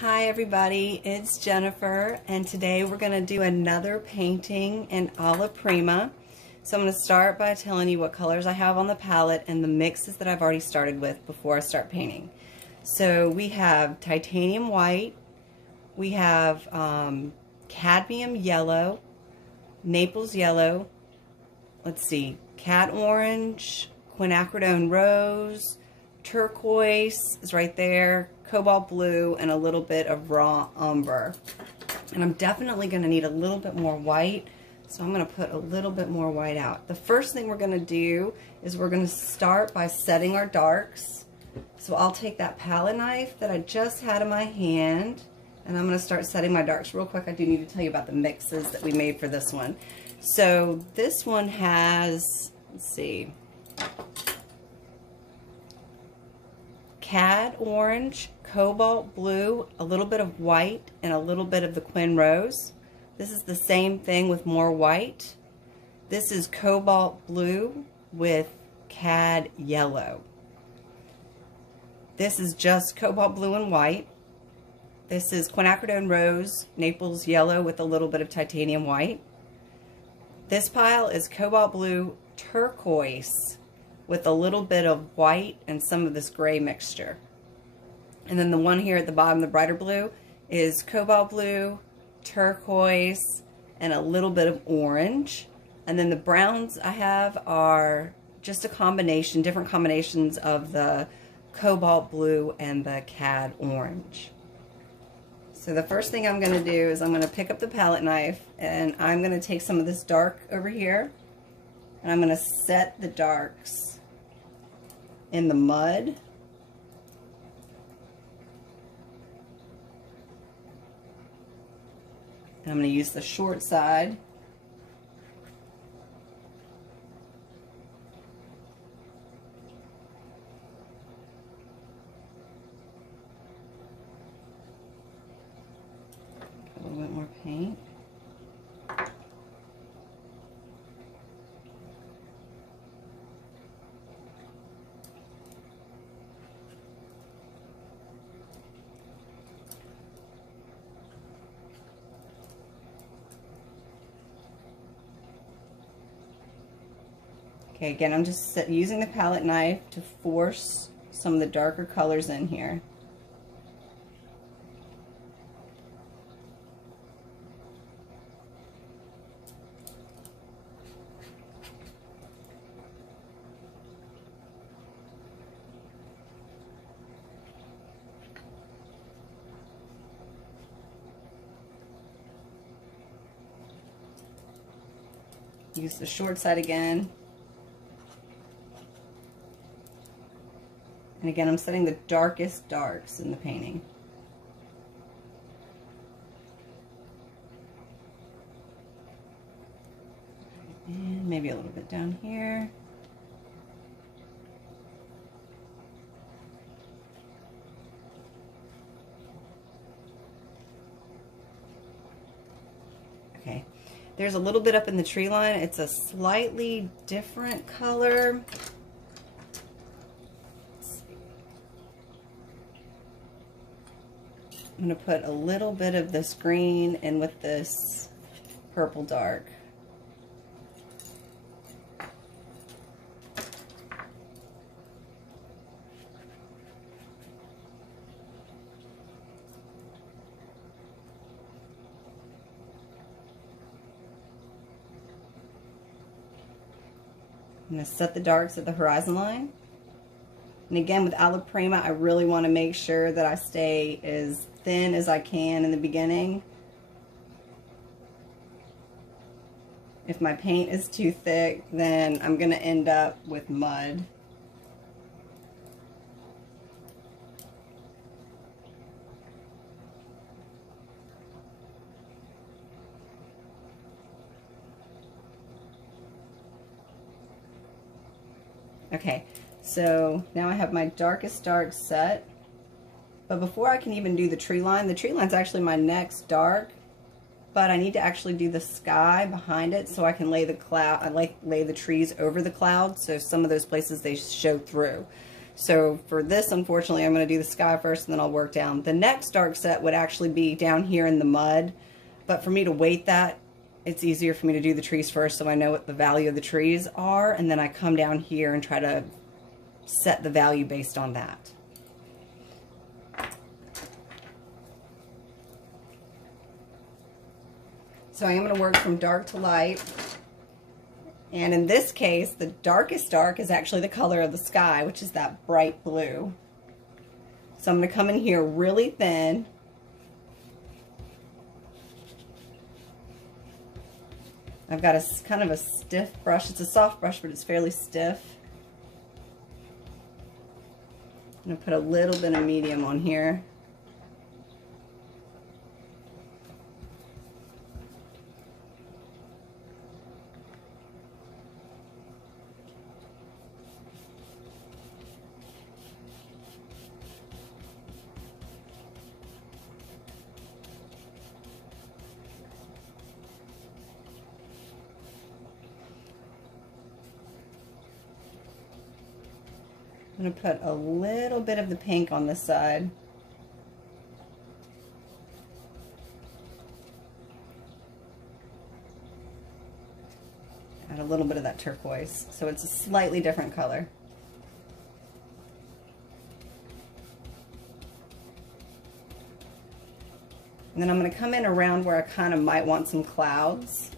Hi everybody, it's Jennifer, and today we're going to do another painting in Alla Prima. So I'm going to start by telling you what colors I have on the palette and the mixes that I've already started with before I start painting. So we have titanium white, we have cadmium yellow, Naples yellow, let's see, cat orange, quinacridone rose, turquoise is right there, cobalt blue, and a little bit of raw umber. And I'm definitely going to need a little bit more white, so I'm going to put a little bit more white out. The first thing we're going to do is we're going to start by setting our darks. So I'll take that palette knife that I just had in my hand, and I'm going to start setting my darks. Real quick, I do need to tell you about the mixes that we made for this one. So this one has, let's see, cad orange, cobalt blue, a little bit of white, and a little bit of the quin rose. This is the same thing with more white. This is cobalt blue with cad yellow. This is just cobalt blue and white. This is quinacridone rose, Naples yellow with a little bit of titanium white. This pile is cobalt blue turquoise with a little bit of white and some of this gray mixture. And then the one here at the bottom, the brighter blue, is cobalt blue, turquoise, and a little bit of orange. And then the browns I have are just a combination, different combinations of the cobalt blue and the cad orange. So the first thing I'm going to do is I'm going to pick up the palette knife, and I'm going to take some of this dark over here, and I'm going to set the darks in the mud. And I'm going to use the short side. A little bit more paint. Okay, again, I'm just using the palette knife to force some of the darker colors in here. Use the short side again. And again, I'm setting the darkest darks in the painting. And maybe a little bit down here. Okay, there's a little bit up in the tree line. It's a slightly different color. I'm going to put a little bit of this green in with this purple dark. I'm going to set the darks at the horizon line. And again, with Alla Prima, I really want to make sure that I stay as thin as I can in the beginning. If my paint is too thick, then I'm going to end up with mud. Okay, so now I have my darkest dark set. But before I can even do the tree line's actually my next dark, but I need to actually do the sky behind it so I can lay the lay the trees over the clouds, so some of those places they show through. So for this, unfortunately, I'm going to do the sky first and then I'll work down. The next dark set would actually be down here in the mud, but for me to weight that, it's easier for me to do the trees first so I know what the value of the trees are, and then I come down here and try to set the value based on that. So I am going to work from dark to light. And in this case, the darkest dark is actually the color of the sky, which is that bright blue. So I'm going to come in here really thin. I've got a kind of a stiff brush. It's a soft brush, but it's fairly stiff. I'm going to put a little bit of medium on here. I'm going to put a little bit of the pink on this side. Add a little bit of that turquoise, so it's a slightly different color. And then I'm going to come in around where I kind of might want some clouds.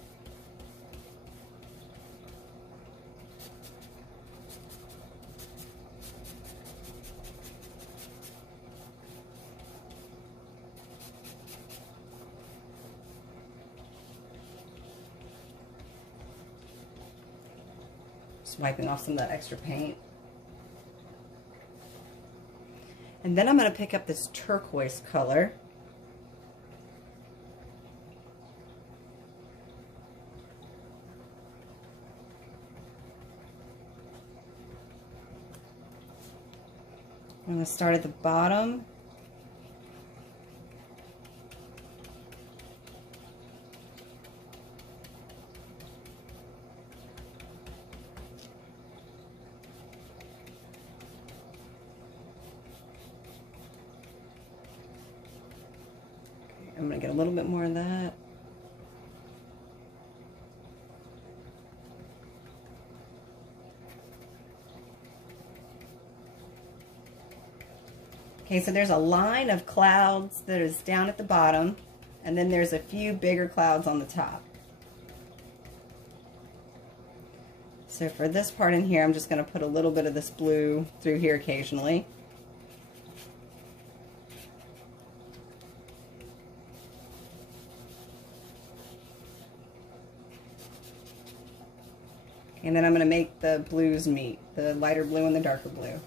Just wiping off some of that extra paint. And then I'm going to pick up this turquoise color. I'm going to start at the bottom. I'm going to get a little bit more of that. Okay, so there's a line of clouds that is down at the bottom, and then there's a few bigger clouds on the top. So for this part in here, I'm just going to put a little bit of this blue through here occasionally. And then I'm going to make the blues meet, the lighter blue and the darker blue.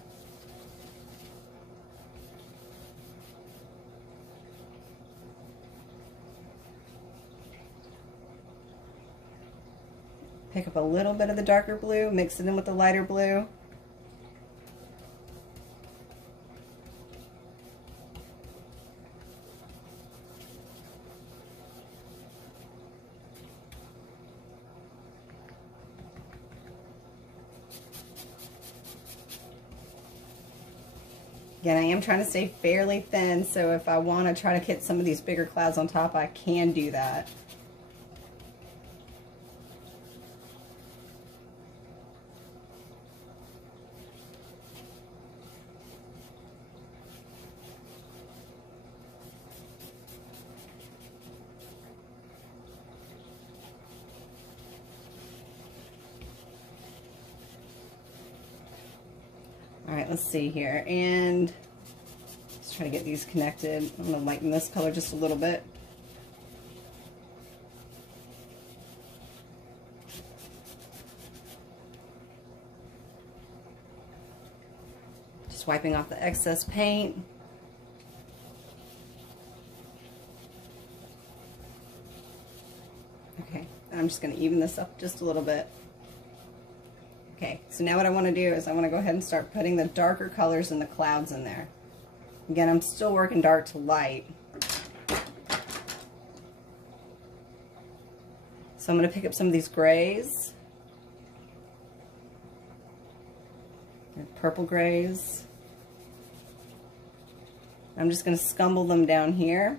Pick up a little bit of the darker blue, mix it in with the lighter blue. Again, I am trying to stay fairly thin, so if I want to try to get some of these bigger clouds on top, I can do that. All right, let's see here, and let's try to get these connected. I'm going to lighten this color just a little bit. Just wiping off the excess paint. Okay, and I'm just going to even this up just a little bit. Okay, so now what I want to do is I want to go ahead and start putting the darker colors in the clouds in there. Again, I'm still working dark to light. So I'm going to pick up some of these grays. purple grays. I'm just going to scumble them down here.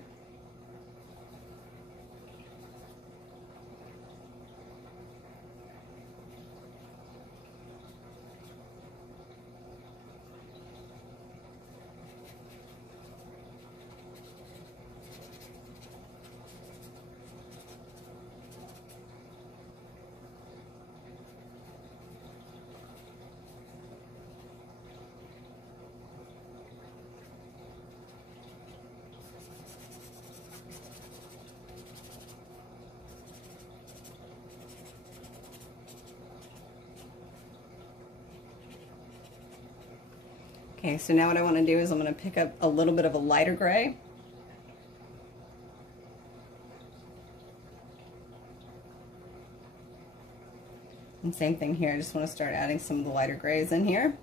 Okay, so now what I want to do is I'm going to pick up a little bit of a lighter gray. And same thing here, I just want to start adding some of the lighter grays in here.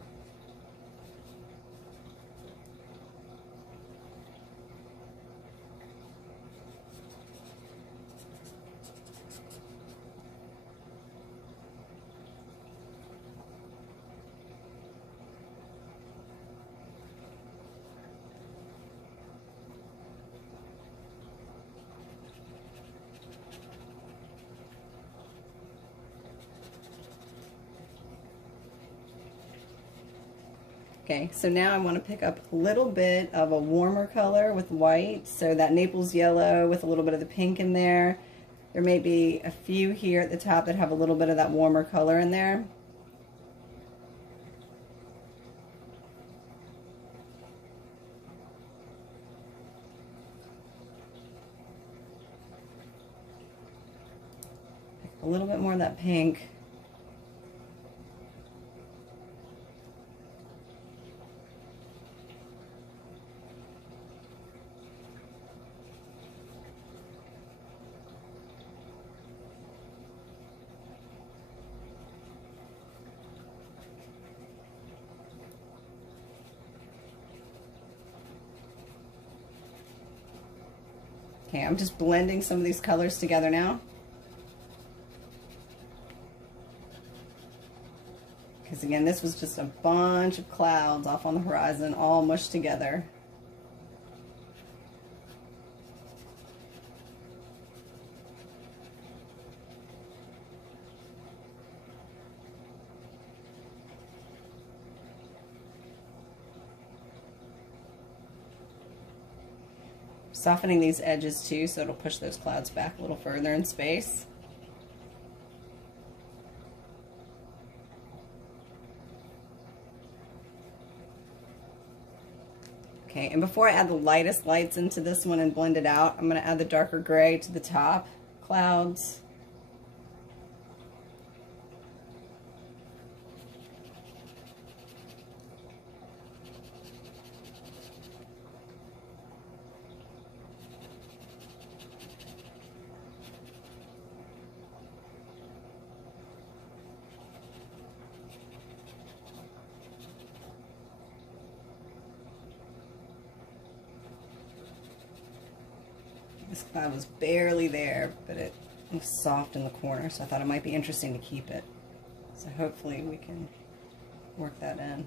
Okay, so now I want to pick up a little bit of a warmer color with white, so that Naples yellow with a little bit of the pink in there. There may be a few here at the top that have a little bit of that warmer color in there. A little bit more of that pink. Okay, I'm just blending some of these colors together now. Because again, this was just a bunch of clouds off on the horizon, all mushed together. Softening these edges too, so it'll push those clouds back a little further in space. Okay, and before I add the lightest lights into this one and blend it out, I'm going to add the darker gray to the top clouds. This cloud was barely there, but it was soft in the corner, so I thought it might be interesting to keep it. So hopefully we can work that in.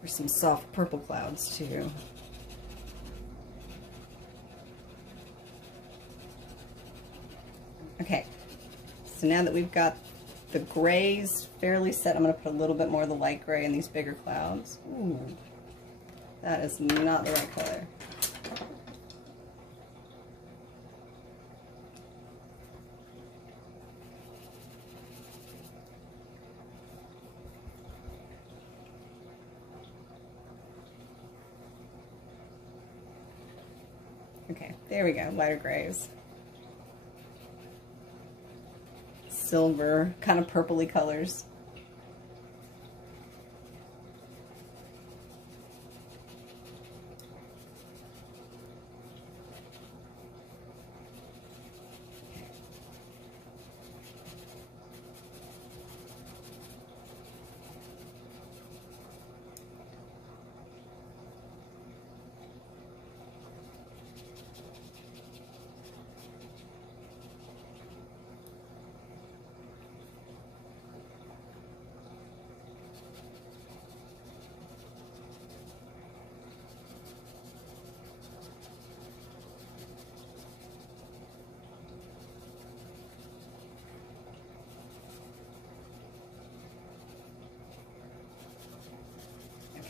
There's some soft purple clouds too. Okay, so now that we've got the grays fairly set, I'm going to put a little bit more of the light gray in these bigger clouds. Ooh, that is not the right color. Okay, there we go, lighter grays. Silver, kind of purpley colors.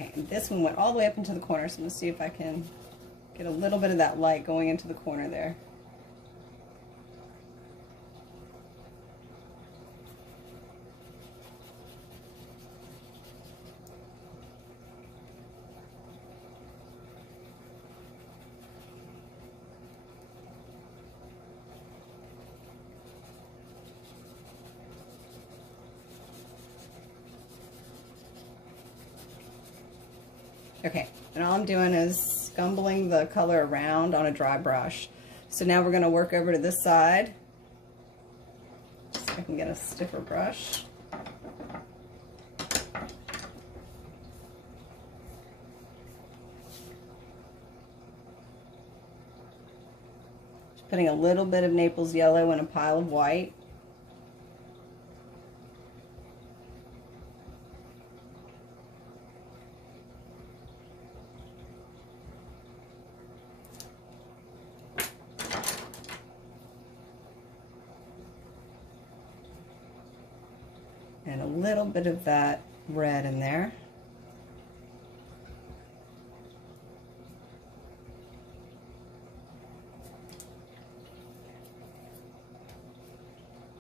Okay, and this one went all the way up into the corner, so I'm going to see if I can get a little bit of that light going into the corner there. Okay, and all I'm doing is scumbling the color around on a dry brush. So now we're going to work over to this side. So I can get a stiffer brush. Just putting a little bit of Naples yellow in a pile of white. And a little bit of that red in there.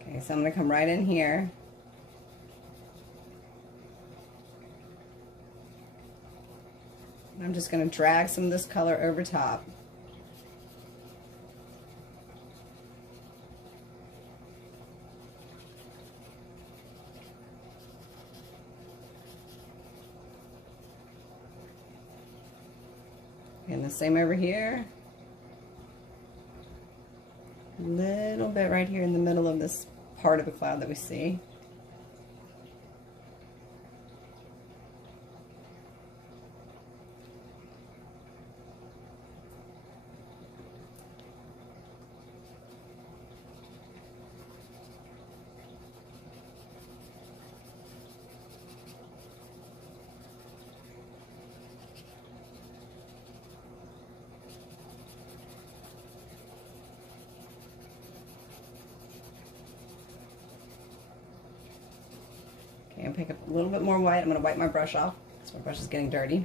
Okay, so I'm going to come right in here. And I'm just going to drag some of this color over top. And the same over here. A little bit right here in the middle of this part of the cloud that we see. Okay, and pick up a little bit more white. I'm going to wipe my brush off because my brush is getting dirty.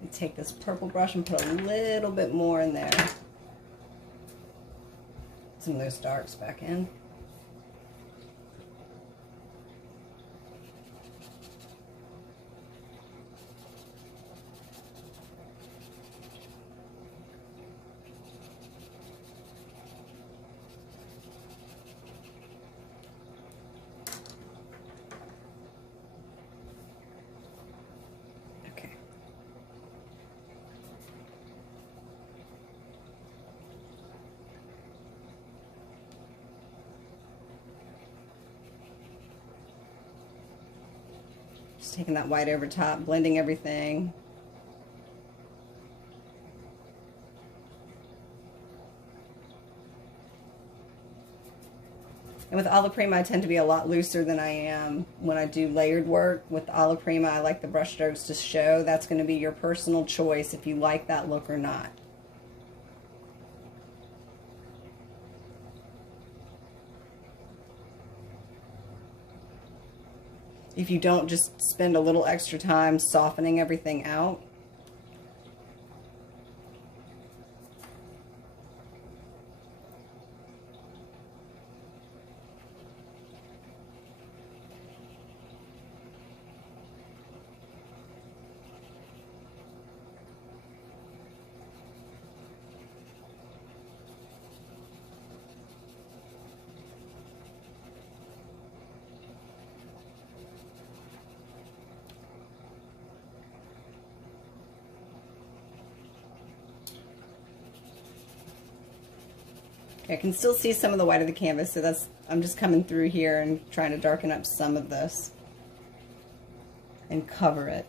And take this purple brush and put a little bit more in there. Some of those darks back in. Okay. Just taking that white over top, blending everything. And with Alla Prima, I tend to be a lot looser than I am when I do layered work. With Alla Prima, I like the brush strokes to show. That's going to be your personal choice if you like that look or not. If you don't just spend a little extra time softening everything out. I can still see some of the white of the canvas, so I'm just coming through here and trying to darken up some of this and cover it.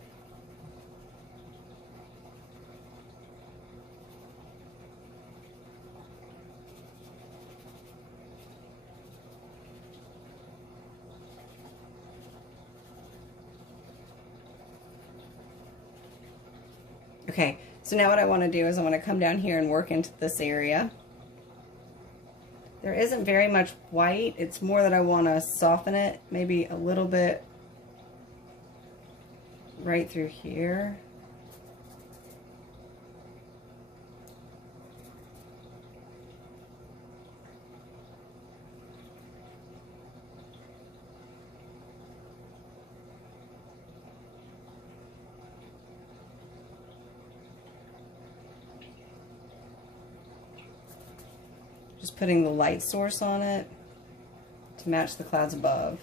Okay, so now what I want to do is I want to come down here and work into this area. There isn't very much white. It's more that I want to soften it, maybe a little bit right through here. Just putting the light source on it to match the clouds above.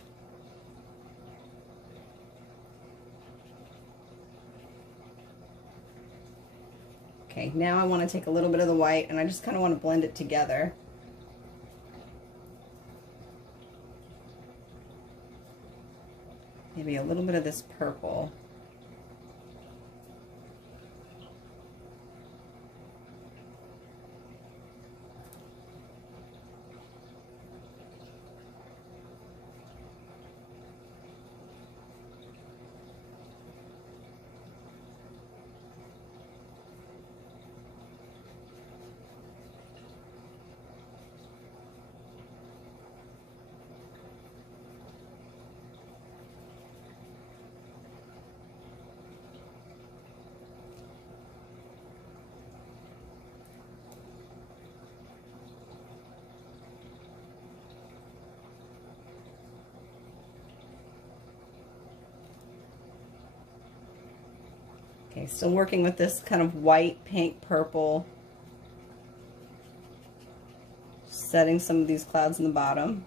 Okay, now I want to take a little bit of the white and I just kind of want to blend it together. Maybe a little bit of this purple. Okay, still working with this kind of white, pink, purple. Setting some of these clouds in the bottom.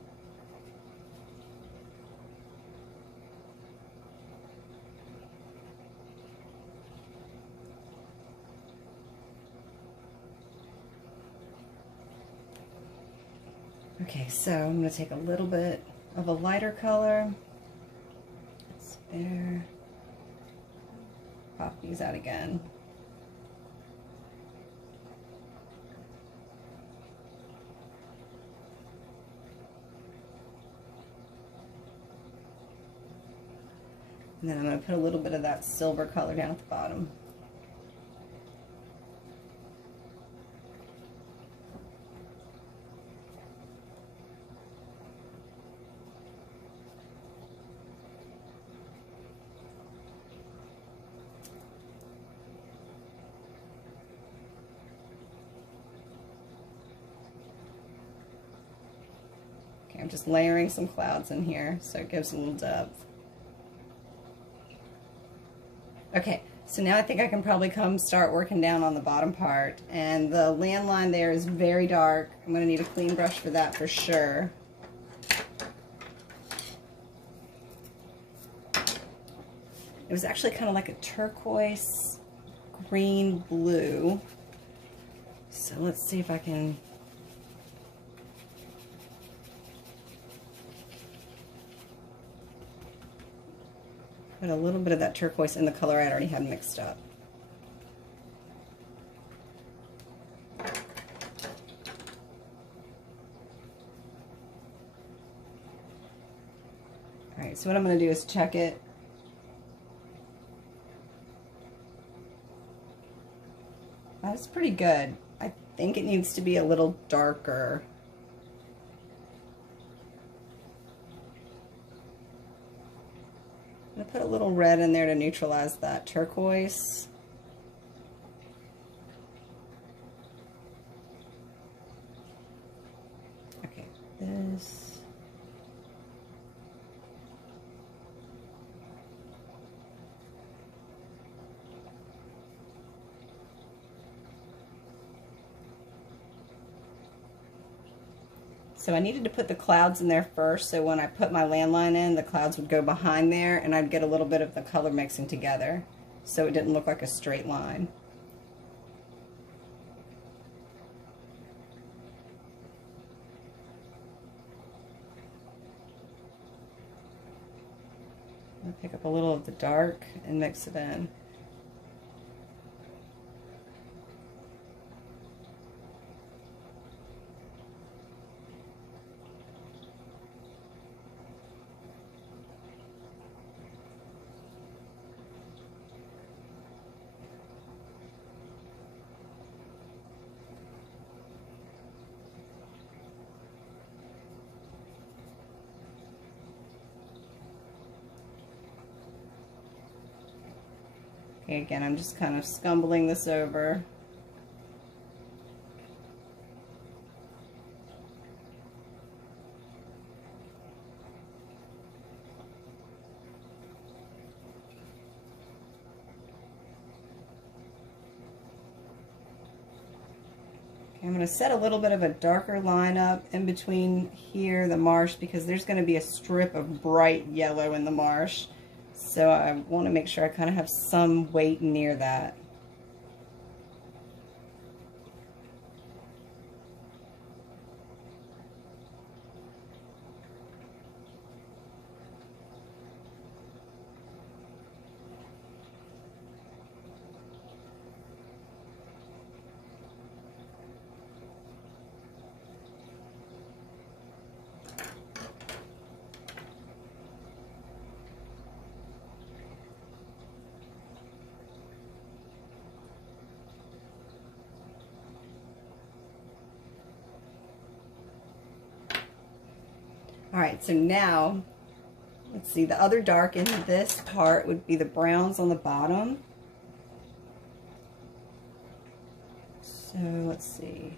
Okay, so I'm going to take a little bit of a lighter color. It's there. Pop these out again. And then I'm going to put a little bit of that silver color down at the bottom. Okay, I'm just layering some clouds in here so it gives a little depth. Okay, so now I think I can probably start working down on the bottom part. And the landline there is very dark. I'm going to need a clean brush for that for sure. It was actually kind of like a turquoise, green, blue. So let's see if I can... put a little bit of that turquoise in the color I already had mixed up. Alright, so what I'm going to do is check it. That's pretty good. I think it needs to be a little darker. I'm going to put a little red in there to neutralize that turquoise. Okay, this. So I needed to put the clouds in there first, so when I put my landline in, the clouds would go behind there and I'd get a little bit of the color mixing together, so it didn't look like a straight line. I'll pick up a little of the dark and mix it in. Okay, again, I'm just kind of scumbling this over. I'm going to set a little bit of a darker line up in between here, the marsh, because there's going to be a strip of bright yellow in the marsh. So I want to make sure I kind of have some weight near that. Alright, so now, let's see, the other dark in this part would be the browns on the bottom. So, let's see.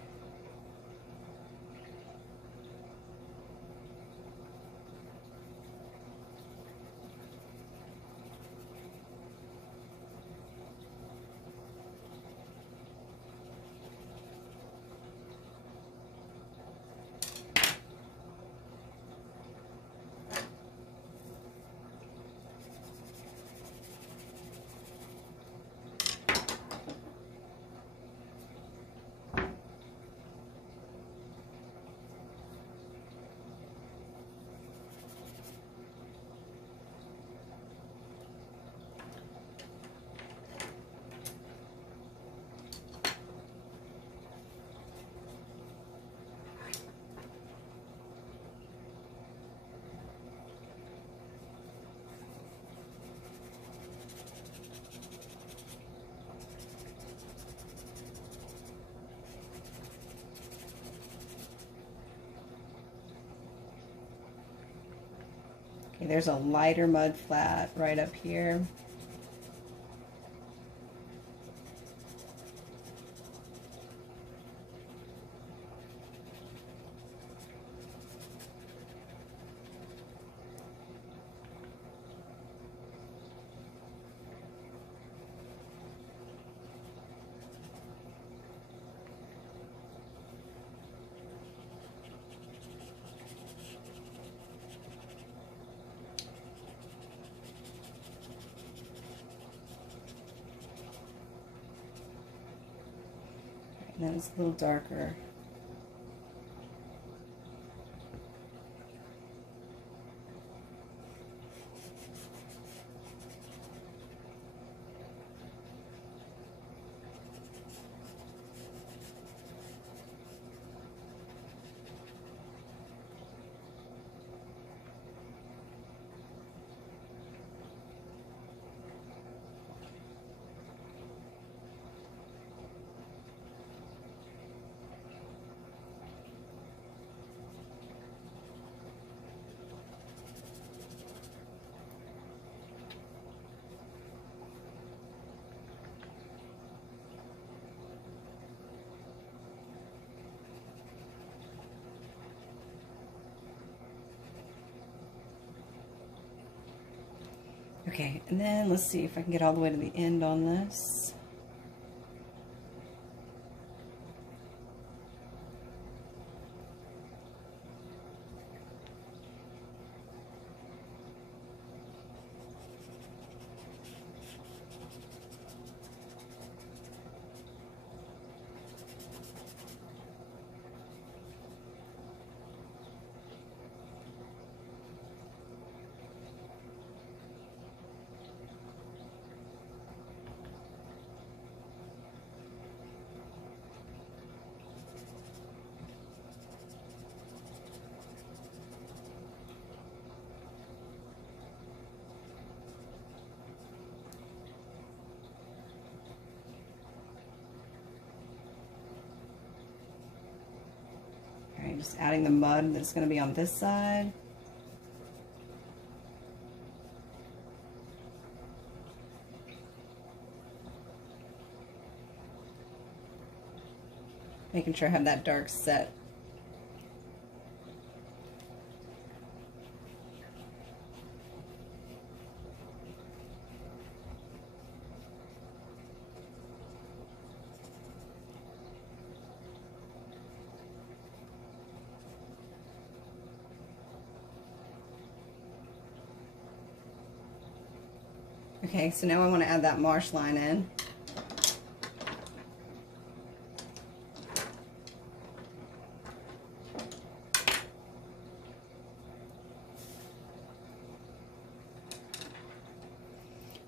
Okay, there's a lighter mud flat right up here. And then it's a little darker. Okay, and then let's see if I can get all the way to the end on this. Alright, just adding the mud that's going to be on this side. Making sure I have that dark set. Okay, so now I want to add that Marsh line in.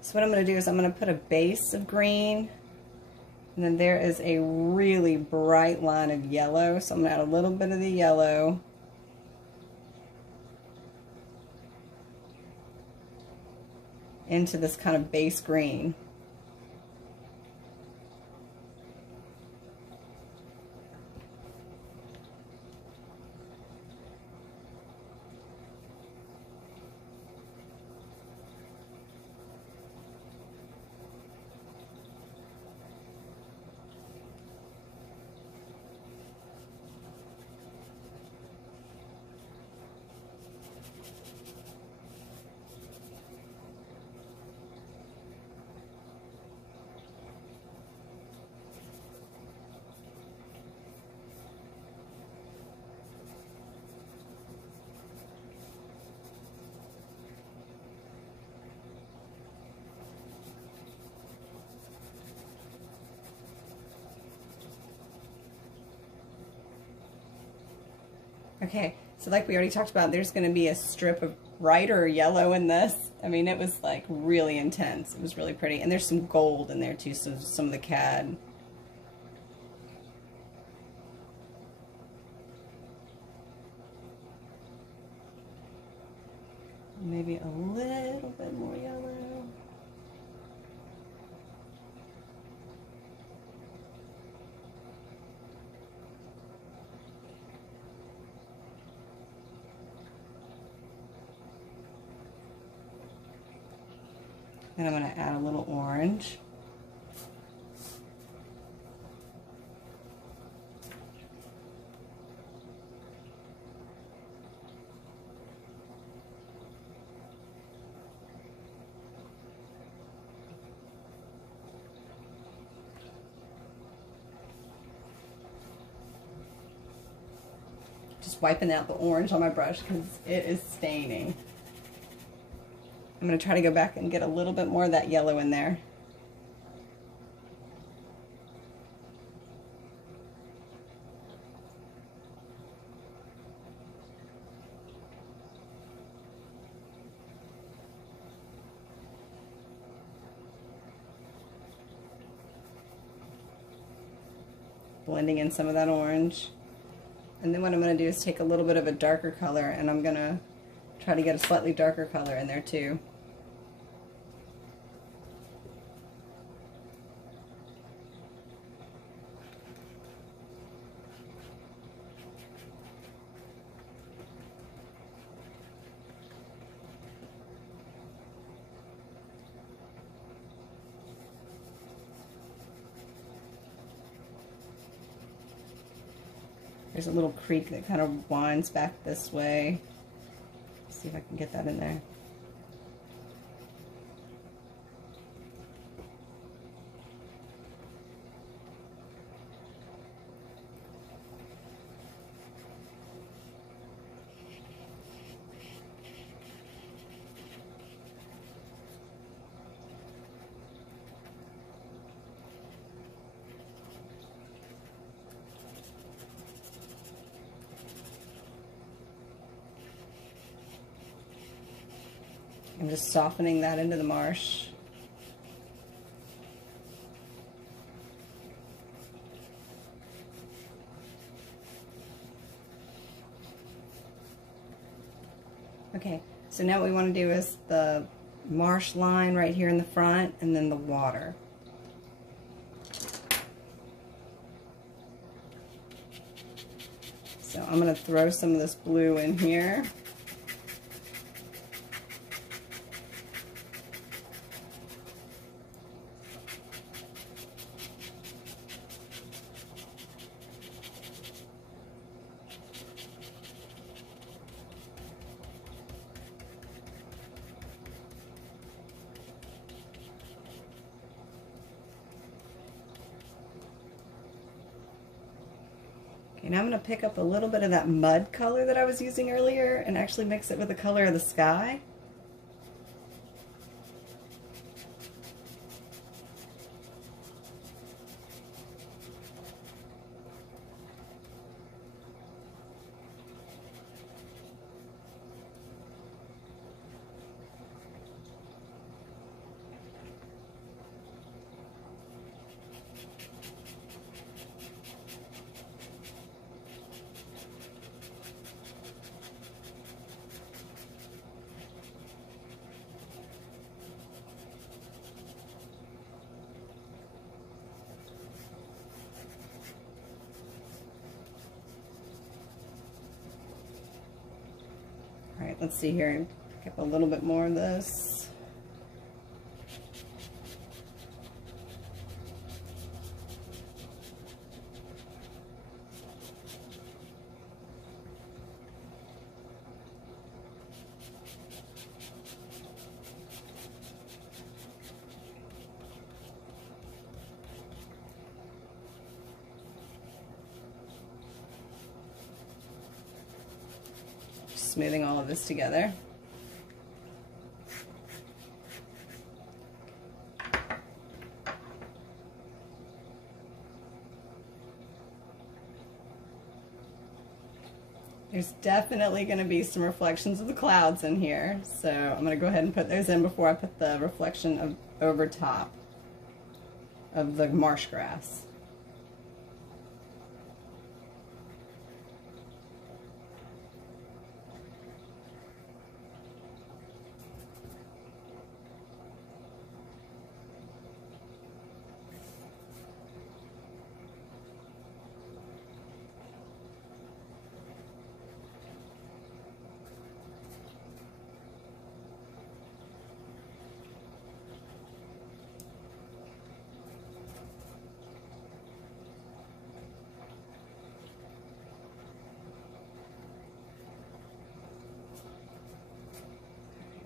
So what I'm going to do is I'm going to put a base of green, and then there is a really bright line of yellow, so I'm going to add a little bit of the yellow. Into this kind of base green. Okay, so like we already talked about, there's going to be a strip of brighter yellow in this. I mean, it was like really intense. It was really pretty. And there's some gold in there too, so some of the cad. Maybe a little bit more yellow. Then I'm going to add a little orange. Just wiping out the orange on my brush because it is staining. I'm going to try to go back and get a little bit more of that yellow in there. Blending in some of that orange. And then what I'm going to do is take a little bit of a darker color, and I'm going to try to get a slightly darker color in there too. There's a little creek that kind of winds back this way. Let's see if I can get that in there. I'm just softening that into the marsh. Okay, so now what we want to do is the marsh line right here in the front, and then the water. So I'm going to throw some of this blue in here. Okay, now I'm going to pick up a little bit of that mud color that I was using earlier and actually mix it with the color of the sky. All right, let's see here. Pick up a little bit more of this. Smoothing all of this together. There's definitely going to be some reflections of the clouds in here, so I'm going to go ahead and put those in before I put the reflection of over top of the marsh grass.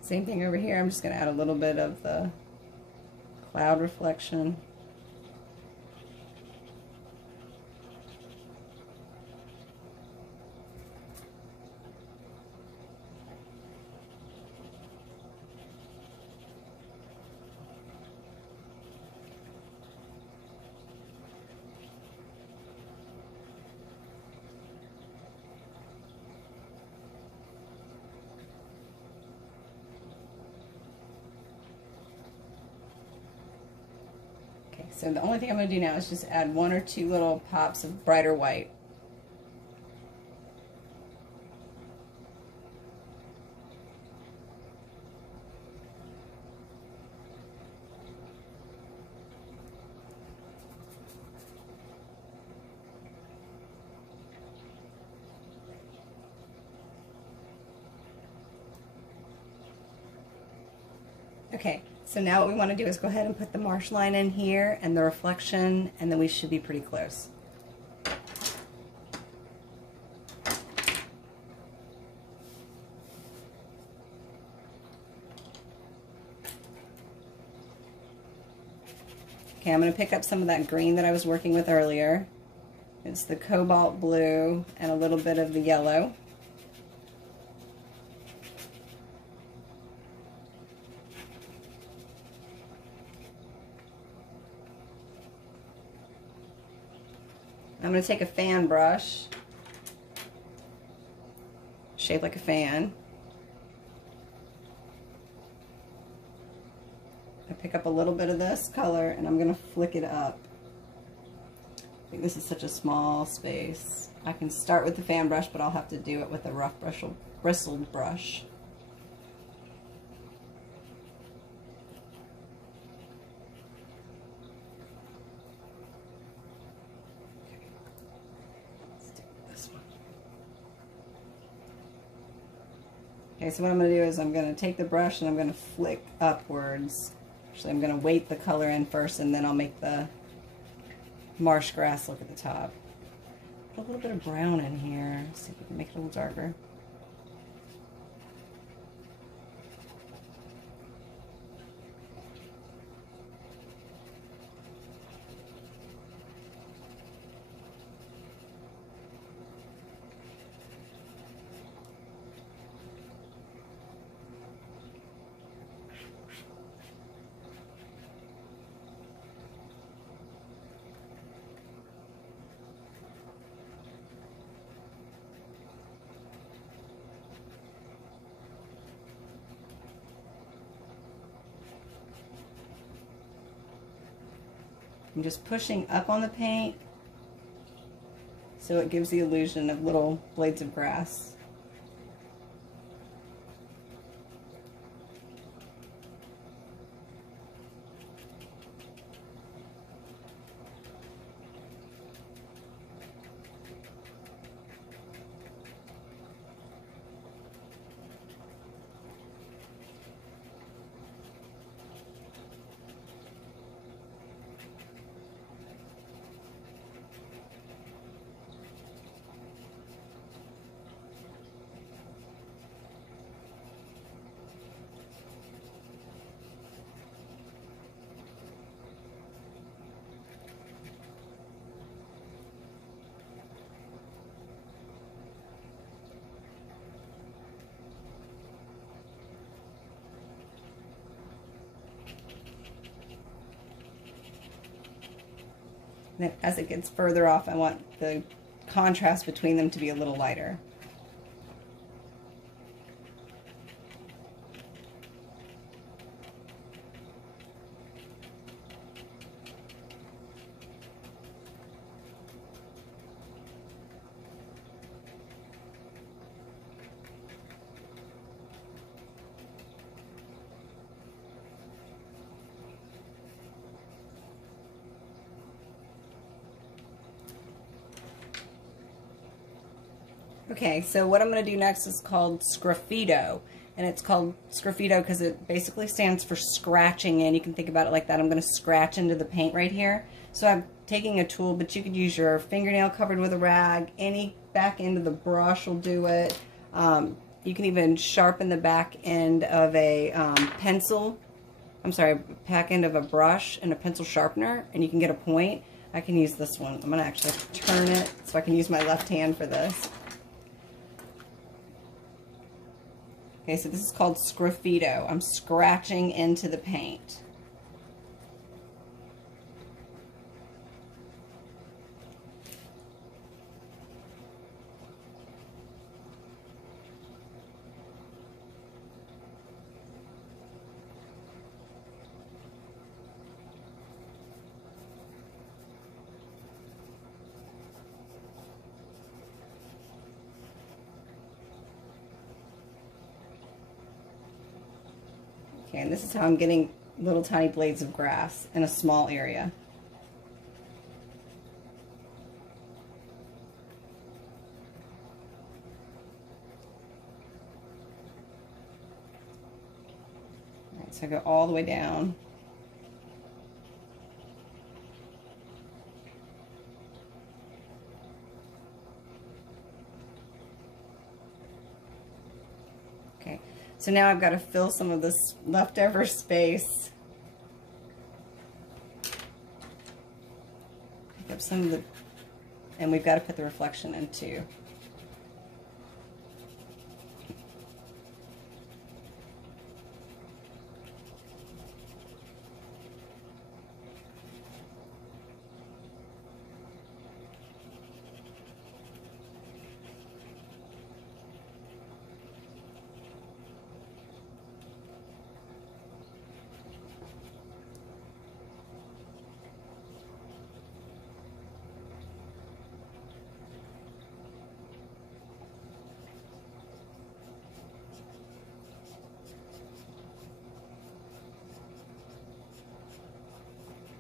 Same thing over here. I'm just going to add a little bit of the cloud reflection. So the only thing I'm going to do now is just add 1 or 2 little pops of brighter white. Okay, so now what we want to do is go ahead and put the marsh line in here and the reflection, and then we should be pretty close. Okay, I'm going to pick up some of that green that I was working with earlier. It's the cobalt blue and a little bit of the yellow. I'm going to take a fan brush, shaped like a fan. I pick up a little bit of this color and I'm going to flick it up. I think this is such a small space. I can start with the fan brush, but I'll have to do it with a rough bristled brush. Okay, so what I'm going to do is I'm going to take the brush and I'm going to flick upwards. Actually, I'm going to weight the color in first, and then I'll make the marsh grass look at the top. Put a little bit of brown in here. See if we can make it a little darker. I'm just pushing up on the paint so it gives the illusion of little blades of grass. And then as it gets further off, I want the contrast between them to be a little lighter. Okay, so what I'm going to do next is called Sgraffito, and it's called Sgraffito because it basically stands for scratching in. You can think about it like that. I'm going to scratch into the paint right here. So I'm taking a tool, but you could use your fingernail covered with a rag. Any back end of the brush will do it. You can even sharpen the back end of a back end of a brush and a pencil sharpener, and you can get a point. I can use this one. I'm going to actually turn it so I can use my left hand for this. Okay, so this is called Sgraffito. I'm scratching into the paint. Okay, and this is how I'm getting little tiny blades of grass in a small area. All right, so I go all the way down. Okay, so now I've got to fill some of this leftover space. Pick up some of the, and we've got to put the reflection in too.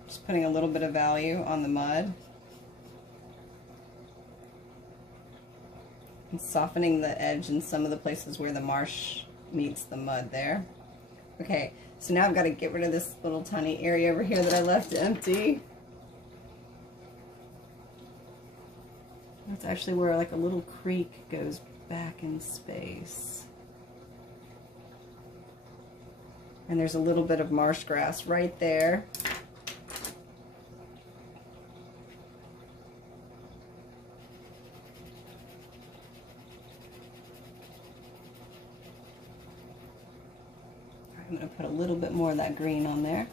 Just putting a little bit of value on the mud. And softening the edge in some of the places where the marsh meets the mud there. Okay, so now I've got to get rid of this little tiny area over here that I left empty. That's actually where like a little creek goes back in space. And there's a little bit of marsh grass right there. I'm going to put a little bit more of that green on there.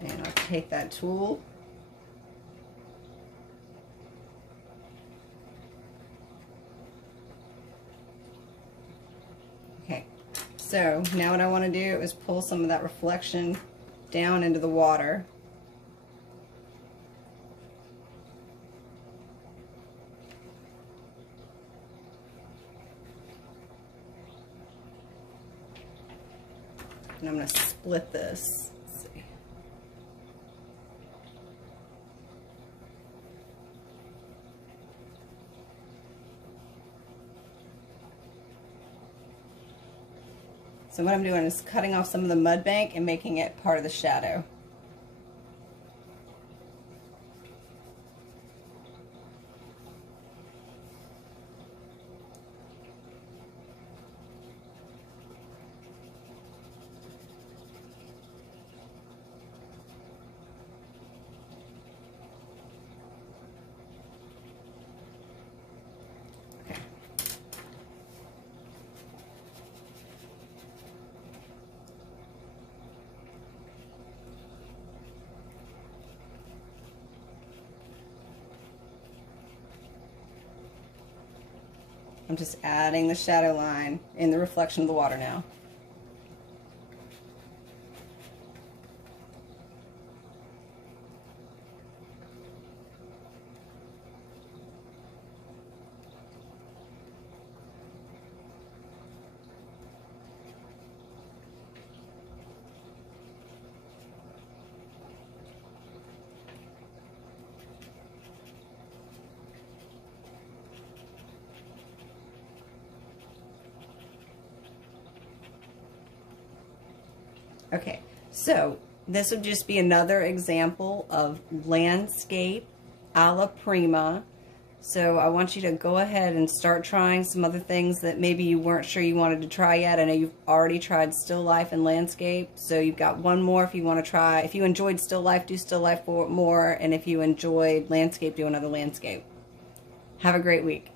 And I'll take that tool. Okay, So now what I want to do is pull some of that reflection down into the water. And I'm going to split this. Let's see. So what I'm doing is cutting off some of the mud bank and making it part of the shadow. I'm just adding the shadow line in the reflection of the water now. Okay, so this would just be another example of landscape alla prima. So I want you to go ahead and start trying some other things that maybe you weren't sure you wanted to try yet. I know you've already tried still life and landscape, so you've got one more if you want to try. If you enjoyed still life, do still life more, and if you enjoyed landscape, do another landscape. Have a great week.